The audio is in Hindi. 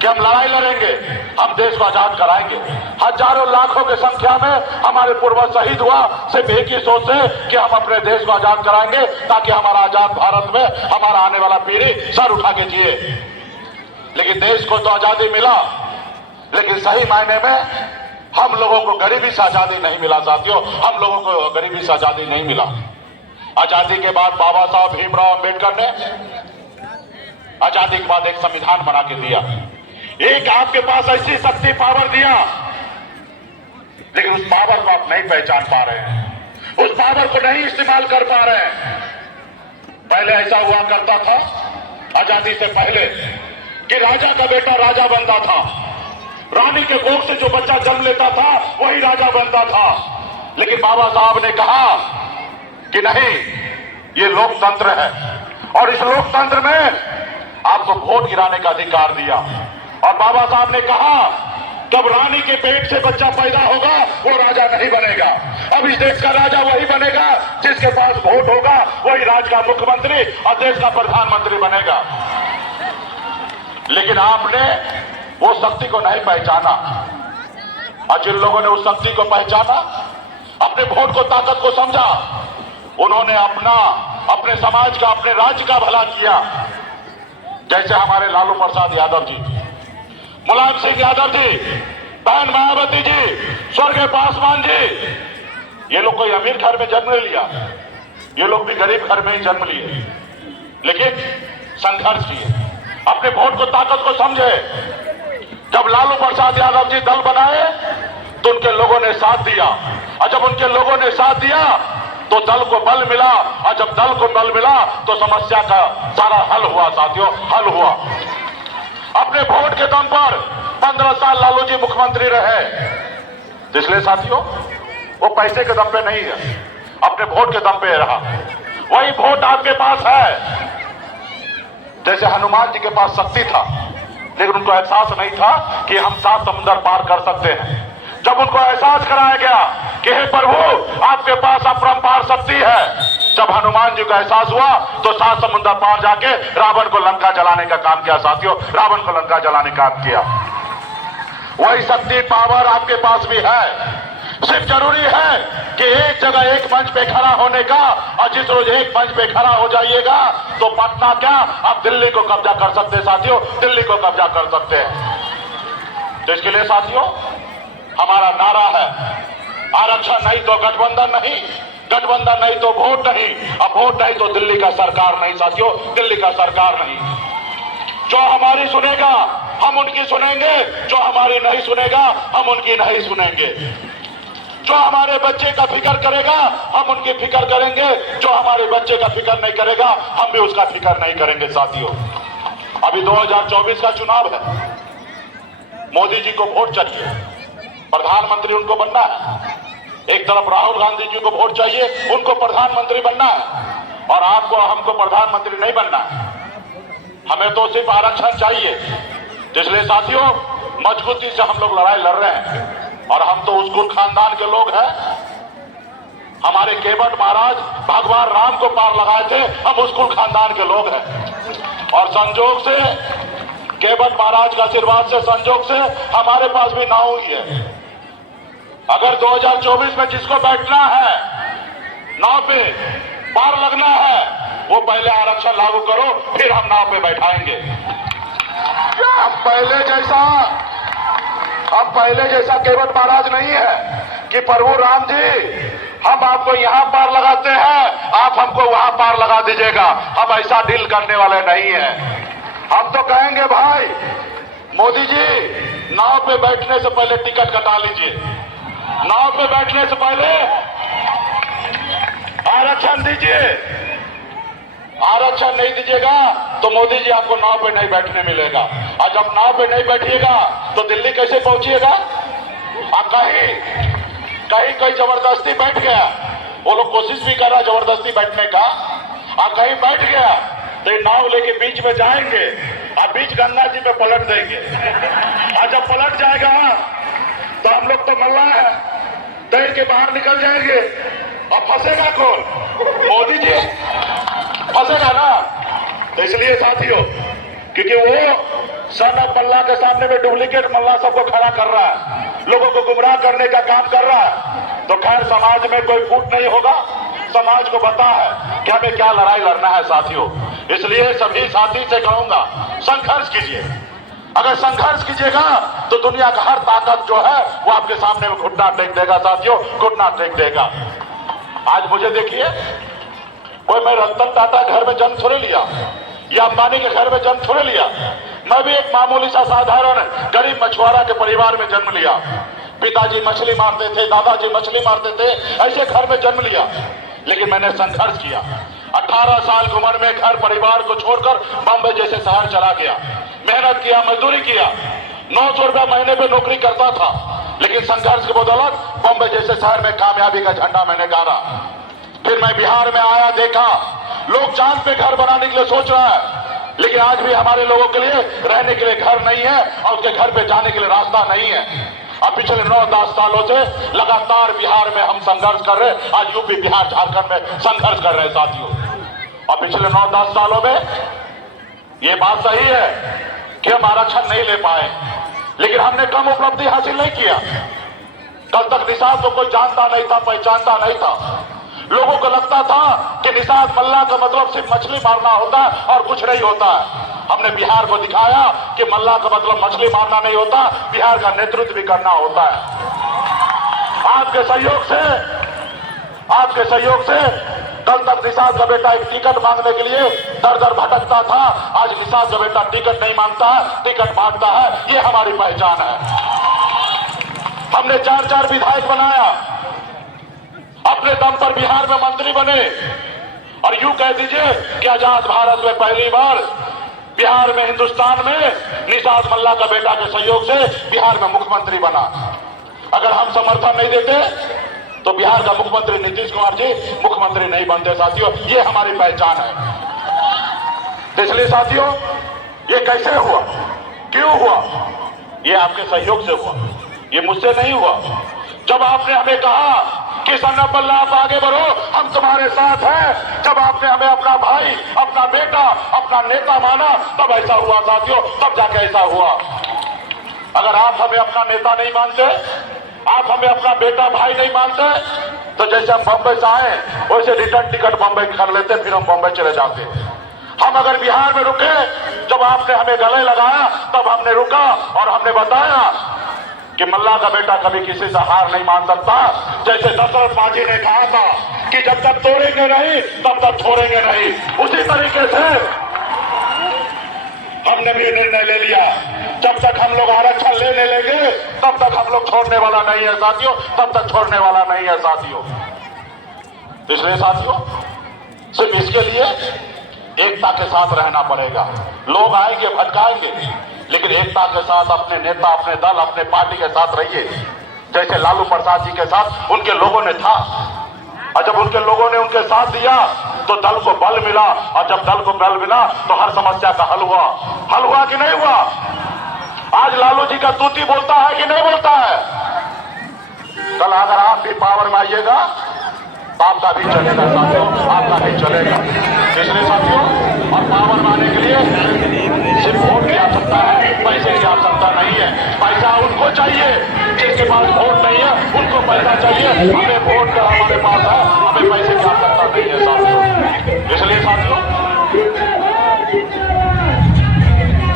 कि हम लड़ाई लड़ेंगे, हम देश को आजाद कराएंगे। हजारों लाखों की संख्या में हमारे पूर्वज शहीद हुआ सिर्फ एक ही सोच से कि हम अपने देश को आजाद कराएंगे ताकि हमारा आजाद भारत में हमारा आने वाला पीढ़ी सर उठा के जिए। लेकिन देश को तो आजादी मिला, लेकिन सही मायने में हम लोगों को गरीबी से आजादी नहीं मिला साथियों, हम लोगों को गरीबी से आजादी नहीं मिला। आजादी के बाद बाबा साहब भीमराव अंबेडकर ने आजादी के बाद एक संविधान बना के दिया, एक आपके पास ऐसी शक्ति पावर दिया, लेकिन उस पावर को आप नहीं पहचान पा रहे हैं, उस पावर को नहीं इस्तेमाल कर पा रहे हैं। पहले ऐसा हुआ करता था आजादी से पहले कि राजा का बेटा राजा बनता था, रानी के कोख से जो बच्चा जन्म लेता था वही राजा बनता था। लेकिन बाबा साहब ने कहा कि नहीं, ये लोकतंत्र है और इस लोकतंत्र में आपको वोट गिराने का अधिकार दिया। और बाबा साहब ने कहा जब रानी के पेट से बच्चा पैदा होगा वो राजा नहीं बनेगा, अब इस देश का राजा वही बनेगा जिसके पास वोट होगा, वही राज्य का मुख्यमंत्री और देश का प्रधानमंत्री बनेगा। लेकिन आपने वो शक्ति को नहीं पहचाना, और जिन लोगों ने उस शक्ति को पहचाना, अपने वोट को ताकत को समझा, उन्होंने अपने समाज का, अपने राज्य का भला किया। जैसे हमारे लालू प्रसाद यादव जी, मुलायम सिंह यादव जी, बहन मायावती जी, स्वर्गीय पासवान जी, ये लोग कोई अमीर घर में जन्म नहीं लिया, ये लोग भी गरीब घर में ही जन्म लिए, लेकिन संघर्ष किए, अपने वोट को ताकत को समझे। जब लालू प्रसाद यादव जी दल बनाए तो उनके लोगों ने साथ दिया, और जब उनके लोगों ने साथ दिया तो दल को बल मिला, और जब दल को बल मिला तो समस्या का सारा हल हुआ साथियों, हल हुआ। अपने वोट के दम पर 15 साल लालू जी मुख्यमंत्री रहे, इसलिए साथियों वो पैसे के दम पे नहीं है, अपने वोट के दम पे रहा। वही वोट आपके पास है। जैसे हनुमान जी के पास शक्ति था, लेकिन उनको एहसास नहीं था कि हम 7 समुद्र पार कर सकते हैं। जब उनको एहसास कराया गया कि हे प्रभु आपके पास अपरंपार शक्ति है, जब हनुमान जी को एहसास हुआ तो 7 समुद्र पार जाके रावण को लंका जलाने का काम किया साथियों, रावण को लंका जलाने का काम किया। वही शक्ति पावर आपके पास भी है, सिर्फ जरूरी है कि एक जगह एक मंच पे खड़ा होने का, और जिस रोज एक मंच पे खड़ा हो जाइएगा तो पटना क्या आप दिल्ली को कब्जा कर सकते हैं साथियों, दिल्ली को कब्जा कर सकते हैं। तो इसके लिए साथियों हमारा नारा है आरक्षण नहीं तो गठबंधन नहीं, गठबंधन नहीं तो वोट नहीं, अब वोट नहीं तो दिल्ली का सरकार नहीं साथियों, दिल्ली का सरकार नहीं। जो हमारी सुनेगा हम उनकी सुनेंगे, जो हमारी नहीं सुनेगा हम उनकी नहीं सुनेंगे। जो हमारे बच्चे का फिक्र करेगा हम उनकी फिक्र करेंगे, जो हमारे बच्चे का फिक्र नहीं करेगा हम भी उसका फिक्र नहीं करेंगे साथियों। अभी 2024 का चुनाव है, मोदी जी को वोट चाहिए, प्रधानमंत्री उनको बनना है। एक तरफ राहुल गांधी जी को वोट चाहिए, उनको प्रधानमंत्री बनना है, और आपको हमको प्रधानमंत्री नहीं बनना है, हमें तो सिर्फ आरक्षण चाहिए। इसलिए साथियों मजबूती से हम लोग लड़ाई लड़ रहे हैं, और हम तो उस कुल खानदान के लोग हैं। हमारे केवट महाराज भगवान राम को पार लगाए थे, हम उस कुल खानदान के लोग हैं। और संजोग से केवट महाराज का आशीर्वाद से, संजोग से हमारे पास भी नाव हुई है। अगर 2024 में जिसको बैठना है नाव पे पार लगना है, वो पहले आरक्षण लागू करो, फिर हम नाव पे बैठाएंगे। अब पहले जैसा केवट महाराज नहीं है कि प्रभु राम जी हम आपको यहाँ पार लगाते हैं, आप हमको वहां पार लगा दीजिएगा। हम ऐसा डील करने वाले नहीं हैं। हम तो कहेंगे भाई मोदी जी नाव पे बैठने से पहले टिकट कटा लीजिए, नाव पे बैठने से पहले आरक्षण दीजिए। आरक्षण नहीं दीजिएगा तो मोदी जी आपको नाव पे नहीं बैठने मिलेगा, और जब नाव पे नहीं बैठिएगा तो दिल्ली कैसे पहुंचिएगा। कहीं कहीं जबरदस्ती बैठ गया, वो लोग कोशिश भी कर रहा जबरदस्ती बैठने का, और कहीं बैठ गया तो नाव लेके बीच में जाएंगे और बीच गंगा जी पे पलट देंगे, और जब पलट जाएगा तो हम लोग तो मल्ला है, तैर के बाहर निकल जाएंगे, और फंसेगा कौन, मोदी जी फंसेगा ना। तो इसलिए साथियों, क्योंकि वो सन ऑफ मल्ला के सामने में डुप्लीकेट मल्ला सबको खड़ा कर रहा है, लोगों को गुमराह करने का काम कर रहा है। तो खैर समाज में कोई फूट नहीं होगा, समाज को पता है कि हमें क्या लड़ाई लड़ना है साथियों। इसलिए सभी साथी से कहूंगा, संघर्ष कीजिए। अगर संघर्ष कीजिएगा तो दुनिया का हर ताकत जो है वो आपके सामने में घुटना टेक देगा साथियों, घुटना टेक देगा। आज मुझे देखिए, कोई मैं रतन टाटा घर में जन्म थोड़े लिया या अंबानी के घर में जन्म थोड़े लिया। मैं भी एक मामूली सा साधारण गरीब मछुआरा के परिवार में जन्म लिया। पिताजी मछली मारते थे, दादाजी मछली मारते थे, ऐसे घर में जन्म लिया। लेकिन मैंने संघर्ष किया। 18 साल की उम्र में घर परिवार को छोड़कर बॉम्बे जैसे शहर चला गया। मेहनत किया, मजदूरी किया, 900 रुपया महीने पे नौकरी करता था। लेकिन संघर्ष की बदौलत बॉम्बे जैसे शहर में कामयाबी का झंडा मैंने गाड़ा। फिर मैं बिहार में आया, देखा लोग चांद पे घर बनाने के लिए सोच रहा है, लेकिन आज भी हमारे लोगों के लिए रहने के लिए घर नहीं है और उसके घर पे जाने के लिए रास्ता नहीं है। अब पिछले 9-10 सालों से लगातार बिहार में हम संघर्ष कर रहे हैं। आज यूपी, बिहार, झारखंड में संघर्ष कर रहे हैं साथियों। और पिछले 9-10 सालों में ये बात सही है कि हम आरक्षण नहीं ले पाए, लेकिन हमने कम उपलब्धि हासिल नहीं किया। कल तक निषाद को कोई जानता नहीं था, पहचानता नहीं था। लोगों को लगता था कि निषाद मल्ला का मतलब सिर्फ मछली मारना होता है और कुछ नहीं होता है। हमने बिहार को दिखाया कि मल्ला का मतलब मछली मारना नहीं होता, बिहार का नेतृत्व भी करना होता है। आपके सहयोग से कल तक निषाद का बेटा एक टिकट मांगने के लिए दर दर भटकता था। आज निषाद का बेटा टिकट नहीं मांगता है, टिकट मांगता है। ये हमारी पहचान है। हमने 4-4 विधायक बनाया, अपने दम पर बिहार में मंत्री बने। और यूं कह दीजिए कि आजाद भारत में पहली बार बिहार में, हिंदुस्तान में निषाद मल्ला का बेटा के सहयोग से बिहार में मुख्यमंत्री बना। अगर हम समर्थन नहीं देते तो बिहार का मुख्यमंत्री नीतीश कुमार जी मुख्यमंत्री नहीं बनते साथियों। ये हमारी पहचान है। इसलिए साथियों, ये कैसे हुआ, क्यों हुआ? ये आपके सहयोग से हुआ, ये मुझसे नहीं हुआ। जब आपने हमें कहा कि सन ऑफ मल्ला आप आगे बढ़ो, हम तुम्हारे साथ हैं, जब आपने हमें अपना भाई, अपना बेटा, अपना नेता माना, तब ऐसा हुआ साथियों, तब जाके ऐसा हुआ। अगर आप हमें अपना नेता नहीं मानते, आप हमें अपना बेटा भाई नहीं मानते, तो जैसे हम बम्बई से आए वैसे रिटर्न टिकट बम्बई कर लेते, फिर हम बम्बई चले जाते। हम अगर बिहार में रुके, जब आपने हमें गले लगाया तब हमने रुका और हमने बताया कि मल्ला का बेटा कभी किसी से हार नहीं मान सकता। जैसे दशरथ मांझी ने कहा था कि जब तक तोड़ेंगे नहीं तब तक छोड़ेंगे नहीं, उसी तरीके से हमने भी निर्णय ले लिया। जब तक हम लोग आरक्षण लेने लेंगे तब तक हम लोग छोड़ने वाला नहीं है साथियों, तब तक छोड़ने वाला नहीं है साथियों। इसलिए साथियों, सिर्फ इसके लिए एकता के साथ रहना पड़ेगा। लोग आएंगे, भटकाएंगे, लेकिन एकता के साथ अपने नेता, अपने दल, अपने पार्टी के साथ रहिए। जैसे लालू प्रसाद जी के साथ उनके लोगों ने था, और जब उनके लोगों ने उनके साथ दिया तो दल को बल मिला, और जब दल को बल मिला तो हर समस्या का हल हुआ कि नहीं हुआ? आज लालू जी का तूती बोलता है कि नहीं बोलता है? कल अगर आप भी पावर में आइएगा तो आपका भी चलेगा साथियों, आपका भी चलेगा। इसलिए साथियों, और पावर में आने के लिए सिर्फ वोट की आवश्यकता है, पैसे की आवश्यकता नहीं है। पैसा उनको चाहिए जिसके पास वोट नहीं है, उनको पैसा चाहिए। हमें वोट का हमारे पास है, हमें पैसे की आवश्यकता नहीं है साथियों। इसलिए साथियों,